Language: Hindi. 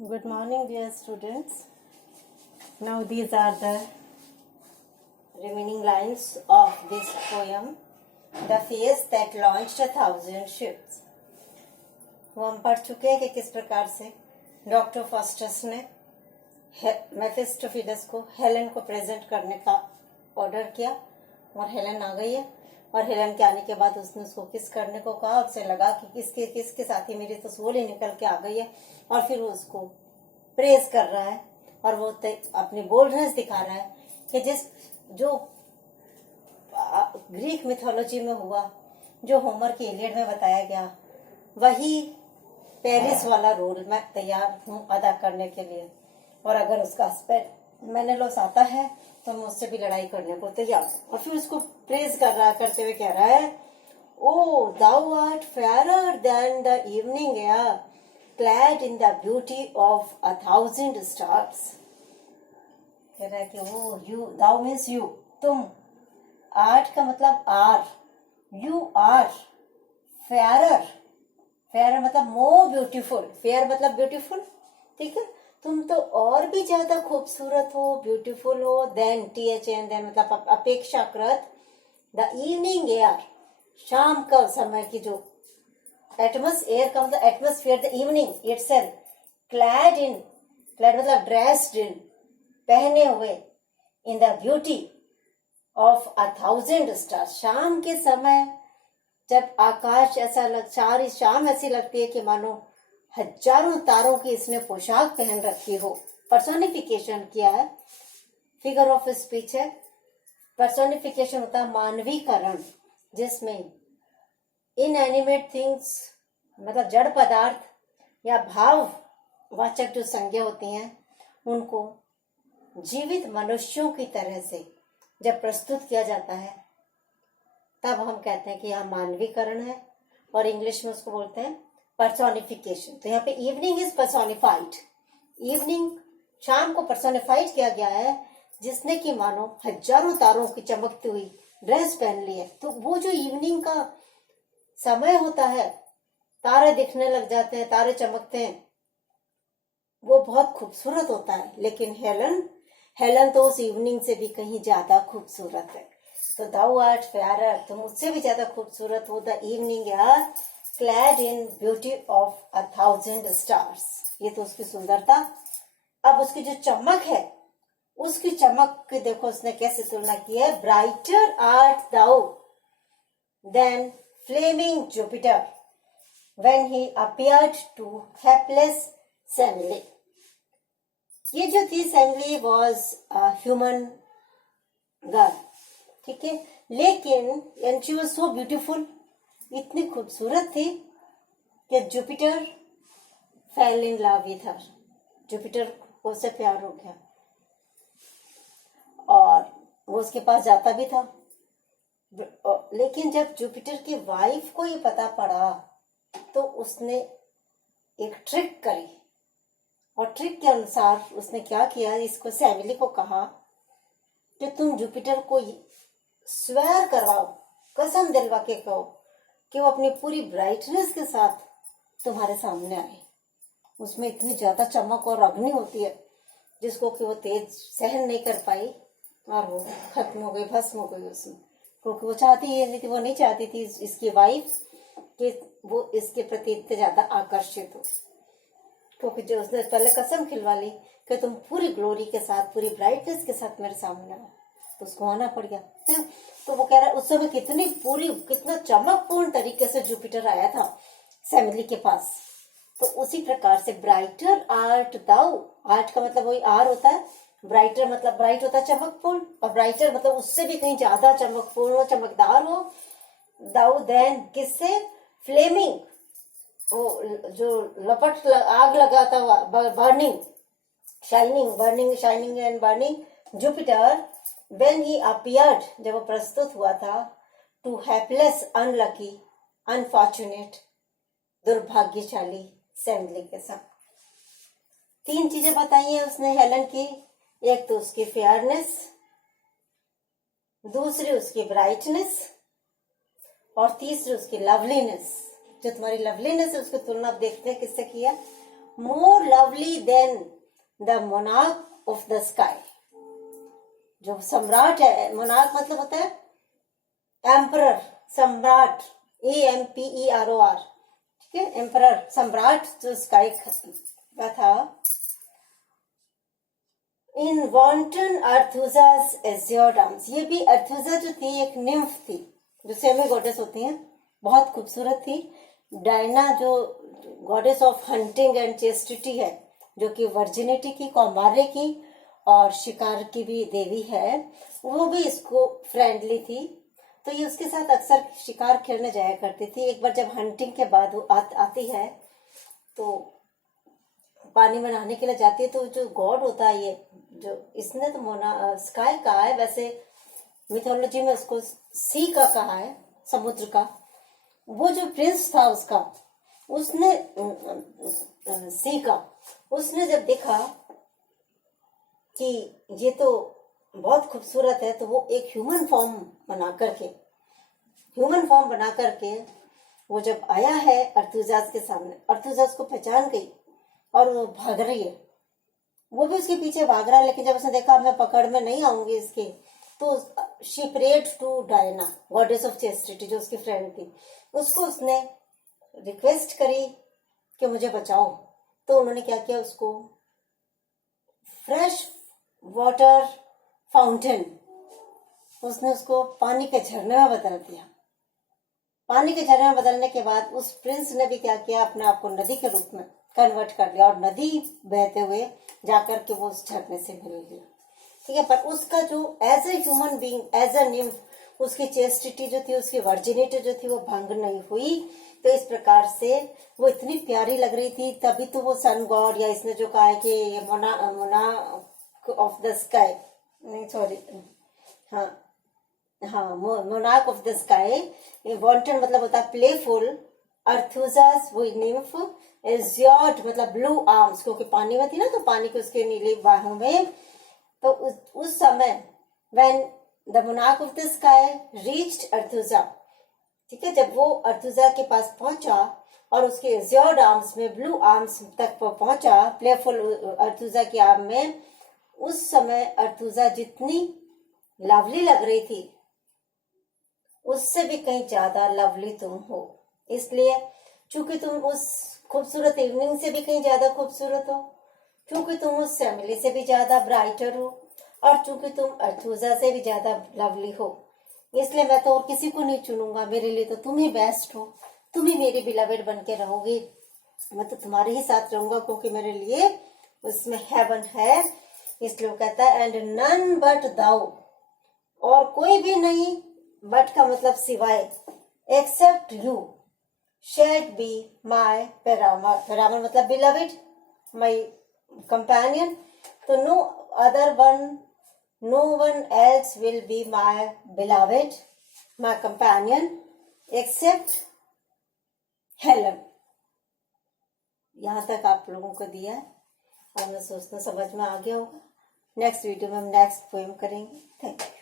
Good morning, dear students. Now these are the remaining lines of this poem, The Face That Launched 1,000 Ships. वो हम पढ़ चुके हैं कि किस प्रकार से डॉक्टर फॉस्टस ने मेफिस्टोफिलस को हेलन को प्रेजेंट करने का ऑर्डर किया और हेलन आ गई है। और हेलन के आने के बाद उसने उसको किस करने को कहा और उसे लगा कि किसके साथ ही मेरी तो सोल ही निकल के आ गई है। और फिर वो उसको प्रेज कर रहा है और वो अपनी बोल्डनेस दिखा रहा है कि जो ग्रीक मिथोलॉजी में हुआ, जो होमर की इलियड में बताया गया, वही पेरिस वाला रोल मैं तैयार हूँ अदा करने के लिए। और अगर उसका मेनेलोस आता है तो मैं उससे भी लड़ाई करने को तैयार हूँ। और फिर उसको प्रेज कर रहा करते हुए कह रहा है, O thou art fairer than the evening air, clad in the beauty of 1,000 stars। कह रहा है कि वो यू, दाउ मीन्स यू, तुम, आर्ट का मतलब are, you are fairer, fair मतलब मोर ब्यूटीफुल, फेयर मतलब ब्यूटीफुल, ठीक है, तुम तो और भी ज्यादा खूबसूरत हो, ब्यूटीफुल हो, देन THN देन मतलब अपेक्षाकृत, द इवनिंग एयर, शाम का समय की जो एटमॉस्फेयर का मतलब atmosphere, the evening itself, clad in, clad मतलब ड्रेस्ड इन, पहने हुए, in the beauty of 1,000 stars, शाम के समय जब आकाश ऐसा सारी शाम ऐसी लगती है कि मानो हजारों तारों की इसने पोशाक पहन रखी हो। पर्सोनिफिकेशन किया है, फिगर ऑफ स्पीच है। पर्सोनिफिकेशन होता है मानवीकरण, जिसमें इनएनिमेट थिंग्स मतलब जड़ पदार्थ या भाववाचक जो संज्ञा होती हैं उनको जीवित मनुष्यों की तरह से जब प्रस्तुत किया जाता है तब हम कहते हैं कि यह मानवीकरण है। और इंग्लिश में उसको बोलते हैं पर्सोनिफिकेशन। तो यहाँ पे इवनिंग इज पर्सोनिफाइड, इवनिंग शाम को पर्सोनिफाइड किया गया है, जिसने कि मानो हजारों तारों की चमकती हुई ड्रेस पहन ली है। तो वो जो इवनिंग का समय होता है, तारे दिखने लग जाते हैं, तारे चमकते हैं, वो बहुत खूबसूरत होता है। लेकिन हेलन तो उस इवनिंग से भी कहीं ज्यादा खूबसूरत है। तो दाउ आर्ट फेयरर, तुम उससे भी ज्यादा खूबसूरत हो, the evening air, clad in beauty of 1,000 stars. ये तो उसकी सुंदरता। अब उसकी जो चमक है, उसकी चमक की देखो उसने कैसे तुलना की है, brighter art thou than flaming Jupiter when he appeared to hapless Semele। ये जो थी सेमली was a human girl, ठीक है, लेकिन and she was so beautiful, इतनी खूबसूरत थी कि Jupiter fell in love with her, Jupiter को उससे प्यार हो गया और वो उसके पास जाता भी था। लेकिन जब जुपिटर की वाइफ को ये पता पड़ा तो उसने एक ट्रिक करी और ट्रिक के अनुसार उसने क्या किया, इसको सेमिली को कहा कि तुम जुपिटर को स्वेर करवाओ, कसम दिलवा के कहो कि वो अपनी पूरी ब्राइटनेस के साथ तुम्हारे सामने आए। उसमें इतनी ज्यादा चमक और अग्नि होती है जिसको कि वो तेज सहन नहीं कर पाई और वो खत्म हो गई, भस्म हो गई उसमें, क्योंकि वो चाहती ही नहीं थी, वो नहीं चाहती थी इसकी वाइफ कि वो इसके प्रति इतने ज्यादा आकर्षित हो, क्योंकि जो उसने पहले कसम खिलवा ली कि तुम पूरी ग्लोरी के साथ, पूरी ब्राइटनेस के साथ मेरे सामने आओ, तो उसको आना पड़ गया। तो वो कह रहा है उस समय कितना चमकपूर्ण तरीके से जुपिटर आया था सेमिली के पास। तो उसी प्रकार से ब्राइटर आर्ट दाउ, आर्ट का मतलब वही आर होता है, ब्राइटर मतलब ब्राइट होता है चमकपूर्ण, और ब्राइटर मतलब उससे भी कहीं ज्यादा चमकपूर्ण हो, चमकदार हो। दाउ देन किससे, फ्लेमिंग, वो जो लपट आग लगाता हुआ, burning shining and burning Jupiter when he appeared, जब वो प्रस्तुत हुआ था, टू हैपलेस अनलकी अनफॉर्चुनेट, दुर्भाग्यशाली सेमिली के साथ। 3 चीजें बताई हैं उसने हेलन की, एक तो उसकी फेयरनेस, दूसरी उसकी ब्राइटनेस और तीसरी उसकी लवलीनेस। जो तुम्हारी लवलीनेस है उसकी तुलना आप देखते हैं किससे किया, more lovely than the monarch of the sky. जो सम्राट है, मोनार्क मतलब होता है एम्परर, सम्राट, AMPEROR, ठीक है, एम्परर, सम्राट जो स्काई का था। इन वॉन्टन अर्थुजास एज्योर आर्म्स, ये भी अर्थुजा जो थी एक निम्फ थी जो सेमी गॉडेस होती हैं, बहुत खूबसूरत थी। डायना जो goddess of hunting and chastity है, जो कि वर्जिनिटी की, कौमार्य की और शिकार की भी देवी है, वो भी इसको फ्रेंडली थी। तो ये उसके साथ अक्सर शिकार खेलने जाया करती थी। एक बार जब हंटिंग के बाद वो आती है तो पानी में नहाने के लिए जाती है, तो जो गॉड होता है, ये जो इसने तो स्काई कहा है, वैसे मिथोलॉजी में उसको सी का कहा है, समुद्र का। वो जो प्रिंस था उसका, उसने सी का, उसने जब देखा कि ये तो बहुत खूबसूरत है, तो वो एक ह्यूमन फॉर्म बना करके वो जब आया है अर्थुजास के सामने, अर्थुजास को पहचान गई और वो भाग रही है, वो भी उसके पीछे भाग रहा है। लेकिन जब उसने देखा मैं पकड़ में नहीं आऊंगी इसके, तो she prayed to Diana, goddess of chastity, जो उसकी फ्रेंड थी, उसको उसने रिक्वेस्ट करी कि मुझे बचाओ। तो उन्होंने क्या किया, उसको फ्रेश वाटर फाउंटेन, उसने उसको पानी के झरने में बदल दिया। पानी के झरने में बदलने के बाद उस प्रिंस ने भी क्या किया, अपने आप को नदी के रूप में कन्वर्ट कर लिया और नदी बहते हुए जाकर के वो उस झरने से मिल गया, ठीक है। पर उसका जो as a human being, as a nymph, उसकी चेस्टिटी जो थी, उसकी वर्जिनिटी जो थी, वो भंग नहीं हुई। तो इस प्रकार से वो इतनी प्यारी लग रही थी। तभी तो वो सन गॉड, या इसने जो कहा है कि ये मोनार्क ऑफ द स्काई, नहीं सॉरी, हाँ monarch of the sky, wonton मतलब होता है प्लेफुल, अर्थुजास वो निम्फ, एज्योर्ड मतलब ब्लू आर्म्स, क्योंकि पानी में थी ना, तो पानी के उसके नीली बाहों में। तो उस समय when the monarch of the sky reached अर्थुजा, ठीक है, जब वो अर्थुजा के पास पहुंचा और उसके एज्योर्ड आर्म्स में, ब्लू आर्म्स तक पहुंचा, प्लेफुल अर्थुजा की आर्म में, उस समय अर्थुजा जितनी लवली लग रही थी, उससे भी कहीं ज्यादा लवली तुम हो। इसलिए चूंकि तुम उस खूबसूरत इवनिंग से भी कहीं ज्यादा खूबसूरत हो, क्योंकि तुम उस फैमिली से भी ज्यादा ब्राइटर हो, और चूंकि तुम अर्थुजा से भी ज्यादा लवली हो, इसलिए मैं तो और किसी को नहीं चुनूंगा। मेरे लिए तो तुम ही बेस्ट हो, तुम ही मेरी बिलवेड बन के रहोगे, मैं तो तुम्हारे ही साथ रहूंगा, क्योंकि मेरे लिए उसमें हेवन है। इसलिए वो कहता है एंड नन बट दाउ, और कोई भी नहीं, बट का मतलब सिवाय, except you should be my paramour, paramour मतलब बिलवेड, माई कंपेनियन। तो no one else will be my beloved, my companion, except Helen। यहाँ तक आप लोगों को दिया है और मैं सोचता हूँ समझ में आ गया होगा। नेक्स्ट वीडियो में हम नेक्स्ट पोएम करेंगे। Thank you.